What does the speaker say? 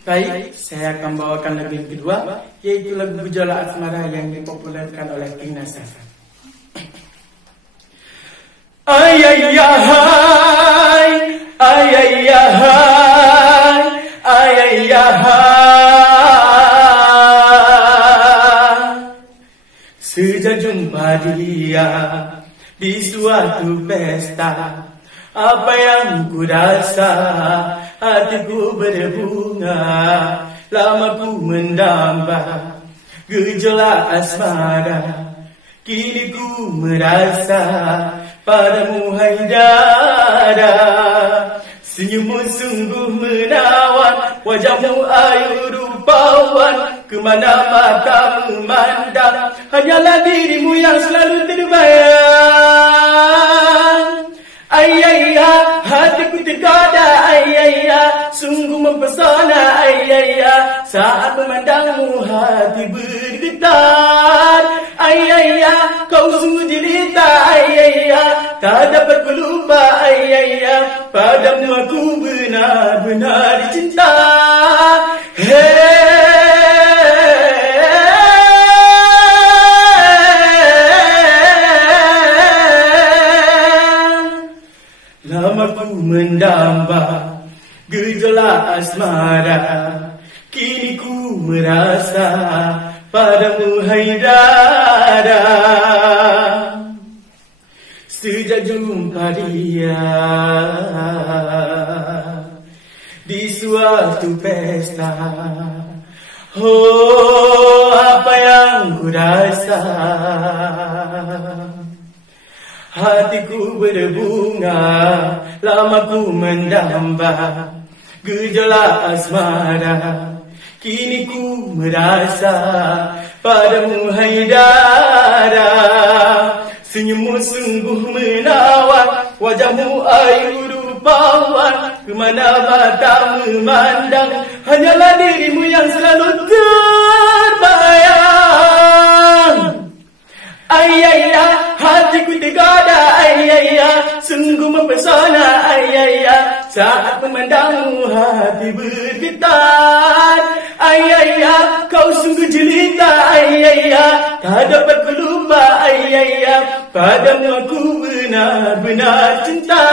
Baik, saya akan bawakan lagu yang kedua, yaitu lagu Gejolak Asmara yang dipopulerkan oleh King Nasar. Ayayahai, ayayahai, ayayahai. Sejak jumpa dia di suatu pesta, apa yang ku rasa, hatiku berbunga. Lama ku mendamba gejolak asmara, kini ku merasa padamu Haidara. Senyummu sungguh menawan, wajahmu ayu rupawan, kemana mata memandang, hanyalah dirimu yang selalu terbayang. Ayayah, hatiku tergoda, ayayah, sungguh mempesona, ayayah, saat memandangmu hati bergetar. Ayayah, kau sungguh jelita, ayayah, tak dapat ku lupa, ayayah, padamu aku benar-benar cinta. Lama ku mendamba gejolak asmara, kini ku merasa padamu Haidara. Sejak jumpa dia di suatu pesta, oh apa yang ku rasa, hatiku berbunga. Lama ku mendamba gejolak asmara, kini ku merasa padamu Haidara. Senyummu sungguh menawan, wajahmu ayu rupawan, kemana mata memandang, hanyalah dirimu yang selalu terbayang. Ayayah, hatiku tergoda, ayayah, sungguh mempesona, ayayah, saat memandangmu hati bergetar. Ayayah, kau sungguh jelita, ayayah, tak dapat ku lupa, ayayah, padamu aku benar-benar cinta.